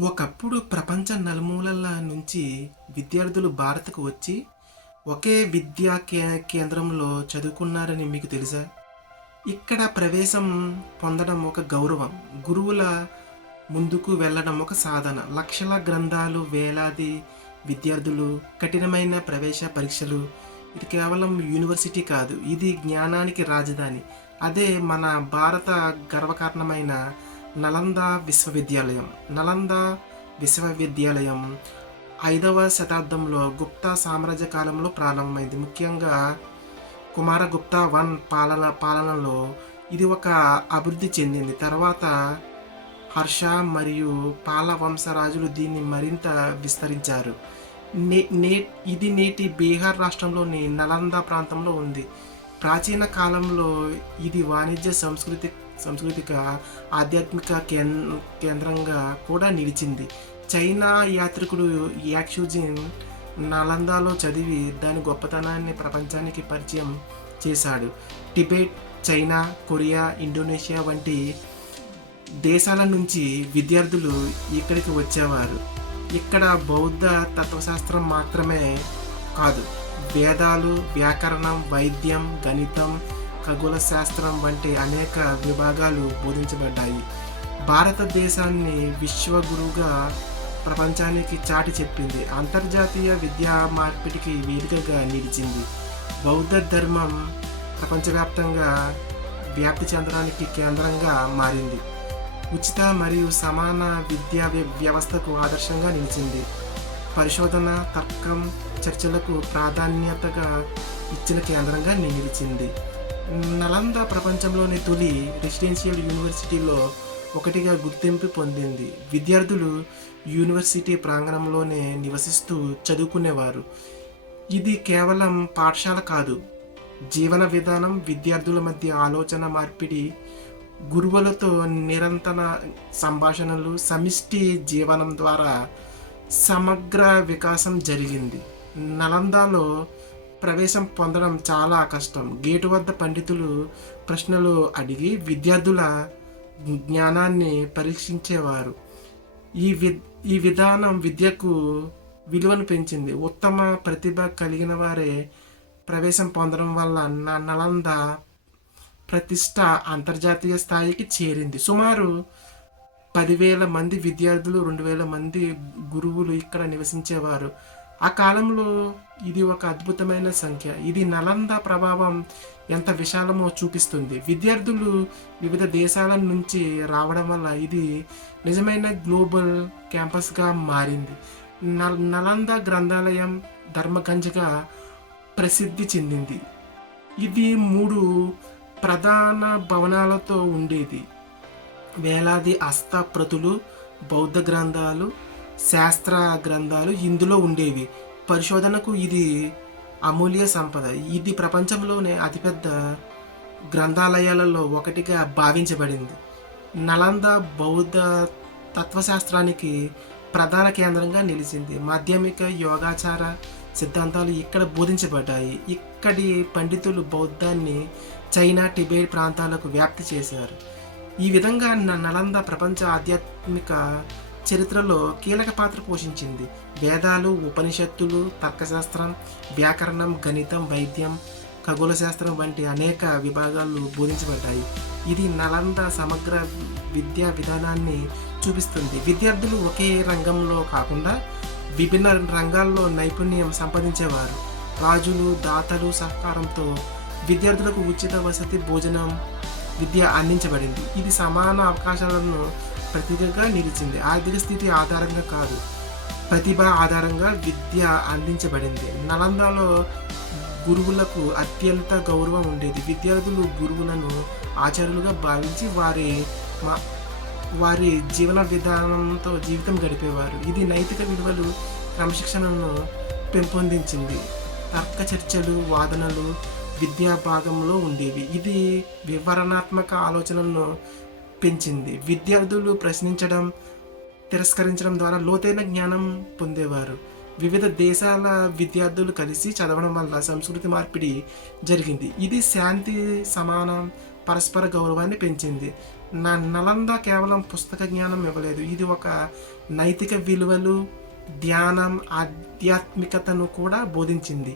ఒకప్పుడు ప్రపంచ నలుమూలల నుంచి విద్యార్థులు భారత్‌కు వచ్చి, ఒకే విద్యా కేంద్రంలో చదువుకున్నారని మీకు తెలుసా? ఇక్కడ ప్రవేశం పొందడం ఒక గౌరవం. గురువుల ముందుకు వెళ్ళడం ఒక సాధన. లక్షల గ్రంథాలు, వేలాది విద్యార్థులు, కఠినమైన ప్రవేశ పరీక్షలు. ఇది కేవలం యూనివర్సిటీ కాదు. ఇది జ్ఞానానికి రాజధాని. అదే మన భారత గర్వకారణమైన నలంద విశ్వవిద్యాలయం. నలంద విశ్వవిద్యాలయం 5వ శతాబ్దంలో గుప్తా సామ్రాజ్య కాలంలో ప్రారంభమైంది. ముఖ్యంగా కుమారగుప్తా పాలనలో ఇది ఒక అభివృద్ధి చెందింది. తర్వాత హర్ష మరియు పాల వంశరాజులు దీన్ని మరింత విస్తరించారు. నే నే ఇది నేటి బీహార్ రాష్ట్రంలోని నలంద ప్రాంతంలో ఉంది. ప్రాచీన కాలంలో ఇది వాణిజ్య సాంస్కృతిక ఆధ్యాత్మిక కేంద్రంగా కూడా నిలిచింది. చైనా యాత్రికుడు యాక్షుజిన్ నలందాలో చదివి దాని గొప్పతనాన్ని ప్రపంచానికి పరిచయం చేశాడు. టిబెట్, చైనా, కొరియా, ఇండోనేషియా వంటి దేశాల నుంచి విద్యార్థులు ఇక్కడికి వచ్చేవారు. ఇక్కడ బౌద్ధ తత్వశాస్త్రం మాత్రమే కాదు, వేదాలు, వ్యాకరణం, వైద్యం, గణితం, ఖగోళ శాస్త్రం వంటి అనేక విభాగాలు బోధించబడ్డాయి. భారతదేశాన్ని విశ్వగురువుగా ప్రపంచానికి చాటి చెప్పింది. అంతర్జాతీయ విద్యా మార్పిడికి వేదికగా నిలిచింది. బౌద్ధ ధర్మం ప్రపంచవ్యాప్తంగా వ్యాప్తి చెందడానికి కేంద్రంగా మారింది. ఉచిత మరియు సమాన విద్యా వ్యవస్థకు ఆదర్శంగా నిలిచింది. పరిశోధన, తర్కం, చర్చలకు ప్రాధాన్యతగా ఇచ్చిన కేంద్రంగా నిలిచింది. నలంద ప్రపంచంలోని తొలి రెసిడెన్షియల్ యూనివర్సిటీలో ఒకటిగా గుర్తింపు పొందింది. విద్యార్థులు యూనివర్సిటీ ప్రాంగణంలోనే నివసిస్తూ చదువుకునేవారు. ఇది కేవలం పాఠశాల కాదు, జీవన విధానం, విద్యార్థుల మధ్య ఆలోచన మార్పిడి, గురువులతో నిరంతర సంభాషణలు, సమిష్టి జీవనం ద్వారా సమగ్ర వికాసం జరిగింది. నలందలో ప్రవేశం పొందడం చాలా కష్టం. గేటు వద్ద పండితులు ప్రశ్నలు అడిగి విద్యార్థుల జ్ఞానాన్ని పరీక్షించేవారు. ఈ విధానం విద్యకు విలువను పెంచింది. ఉత్తమ ప్రతిభ కలిగిన వారే ప్రవేశం పొందడం వల్ల నలంద ప్రతిష్ట అంతర్జాతీయ స్థాయికి చేరింది. సుమారు 10,000 మంది విద్యార్థులు, 2,000 మంది గురువులు ఇక్కడ నివసించేవారు. ఆ కాలంలో ఇది ఒక అద్భుతమైన సంఖ్య. ఇది నలంద ప్రభావం ఎంత విశాలమో చూపిస్తుంది. విద్యార్థులు వివిధ దేశాల నుంచి రావడం వల్ల ఇది నిజమైన గ్లోబల్ క్యాంపస్గా మారింది. నలంద గ్రంథాలయం ధర్మగంజ్గా ప్రసిద్ధి చెందింది. ఇది 3 ప్రధాన భవనాలతో ఉండేది. వేలాది హస్తప్రతులు, బౌద్ధ గ్రంథాలు, శాస్త్ర గ్రంథాలు ఇందులో ఉండేవి. పరిశోధనకు ఇది అమూల్య సంపద. ఇది ప్రపంచంలోనే అతిపెద్ద గ్రంథాలయాలలో ఒకటిగా భావించబడింది. నలంద బౌద్ధ తత్వశాస్త్రానికి ప్రధాన కేంద్రంగా నిలిచింది. మాధ్యమిక యోగాచార సిద్ధాంతాలు ఇక్కడ బోధించబడ్డాయి. ఇక్కడి పండితులు బౌద్ధాన్ని చైనా, టిబెట్ ప్రాంతాలకు వ్యాప్తి చేశారు. ఈ విధంగా నలంద ప్రపంచ ఆధ్యాత్మిక చరిత్రలో కీలక పాత్ర పోషించింది. వేదాలు, ఉపనిషత్తులు, తర్కశాస్త్రం, వ్యాకరణం, గణితం, వైద్యం, ఖగోళ శాస్త్రం వంటి అనేక విభాగాలు బోధించబడ్డాయి. ఇది నలంద సమగ్ర విద్యా విధానాన్ని చూపిస్తుంది. విద్యార్థులు ఒకే రంగంలో కాకుండా విభిన్న రంగాల్లో నైపుణ్యం సంపాదించేవారు. రాజులు, దాతలు సహకారంతో విద్యార్థులకు ఉచిత వసతి, భోజనం, విద్య అందించబడింది. ఇది సమాన అవకాశాలను ప్రతీకగా నిలిచింది. ఆర్థిక స్థితి ఆధారంగా కాదు, ప్రతిభ ఆధారంగా విద్య అందించబడింది. నలందలో గురువులకు అత్యంత గౌరవం ఉండేది. విద్యార్థులు గురువులను ఆచార్యులుగా భావించి వారి జీవన విధానంతో జీవితం గడిపేవారు. ఇది నైతిక విలువలు, క్రమశిక్షణను పెంపొందించింది. తర్క చర్చలు, వాదనలు విద్యా భాగంలో ఉండేవి. ఇది వివరణాత్మక ఆలోచనలను పెంచింది. విద్యార్థులు ప్రశ్నించడం, తిరస్కరించడం ద్వారా లోతైన జ్ఞానం పొందేవారు. వివిధ దేశాల విద్యార్థులు కలిసి చదవడం వల్ల సంస్కృతి మార్పిడి జరిగింది. ఇది శాంతి, సమానం, పరస్పర గౌరవాన్ని పెంచింది. నలంద కేవలం పుస్తక జ్ఞానం ఇవ్వలేదు, ఇది ఒక నైతిక విలువలు, ధ్యానం, ఆధ్యాత్మికతను కూడా బోధించింది.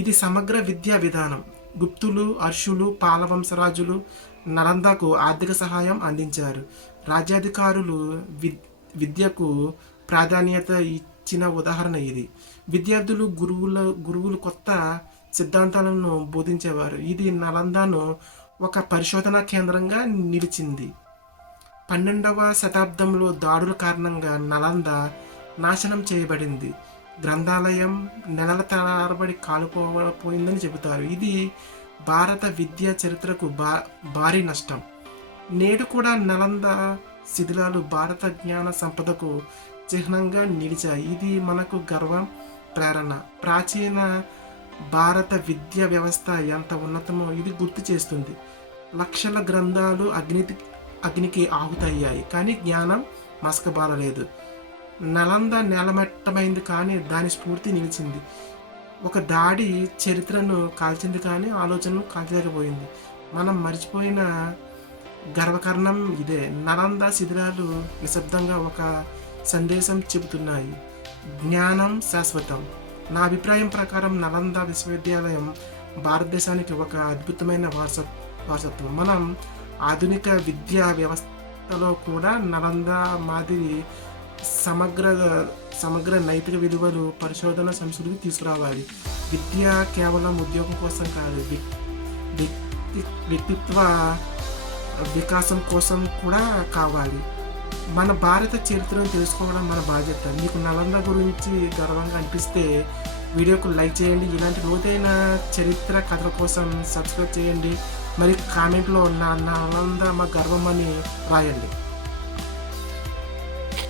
ఇది సమగ్ర విద్యా విధానం. గుప్తులు, అర్షులు, పాలవంశరాజులు నలందకు ఆర్థిక సహాయం అందించారు. రాజ్యాధికారులు విద్యకు ప్రాధాన్యత ఇచ్చిన ఉదాహరణ ఇది. విద్యార్థులు, గురువులు కొత్త సిద్ధాంతాలను బోధించేవారు. ఇది నలందను ఒక పరిశోధనా కేంద్రంగా నిలిచింది. 12వ శతాబ్దంలో దాడుల కారణంగా నలంద నాశనం చేయబడింది. గ్రంథాలయం నెలల తరబడి కాలిపోయిందని చెబుతారు. ఇది భారత విద్యా చరిత్రకు భారీ నష్టం. నేడు కూడా నలంద శిథిలాలు భారత జ్ఞాన సంపదకు చిహ్నంగా నిలిచాయి. ఇది మనకు గర్వం, ప్రేరణ. ప్రాచీన భారత విద్యా వ్యవస్థ ఎంత ఉన్నతమో ఇది గుర్తు చేస్తుంది. లక్షల గ్రంథాలు అగ్నికి ఆహుతయ్యాయి, కానీ జ్ఞానం మసకబారలేదు. నలంద నేలమట్టమైంది, కానీ దాని స్ఫూర్తి నిలిచింది. ఒక దాడి చరిత్రను కాల్చింది, కానీ ఆలోచనను కాల్చలేకపోయింది. మనం మర్చిపోయిన గర్వకారణం ఇదే. నలంద శిథిలాలు నిశ్శబ్దంగా ఒక సందేశం చెబుతున్నాయి: జ్ఞానం శాశ్వతం. నా అభిప్రాయం ప్రకారం నలంద విశ్వవిద్యాలయం భారతదేశానికి ఒక అద్భుతమైన వారసత్వం. మనం ఆధునిక విద్యా వ్యవస్థలో కూడా నలంద మాదిరి సమగ్ర నైతిక విలువలు, పరిశోధన సంస్కృతి తీసుకురావాలి. విద్య కేవలం ఉద్యోగం కోసం కాదు, వ్యక్తిత్వ వికాసం కోసం కూడా కావాలి. మన భారత చరిత్రను తెలుసుకోవడం మన బాధ్యత. మీకు నలంద గురించి గర్వంగా అనిపిస్తే వీడియోకు లైక్ చేయండి. ఇలాంటి లోతైన చరిత్ర కథల కోసం సబ్స్క్రైబ్ చేయండి. మరి కామెంట్లో నలంద మా గర్వం అని రాయండి.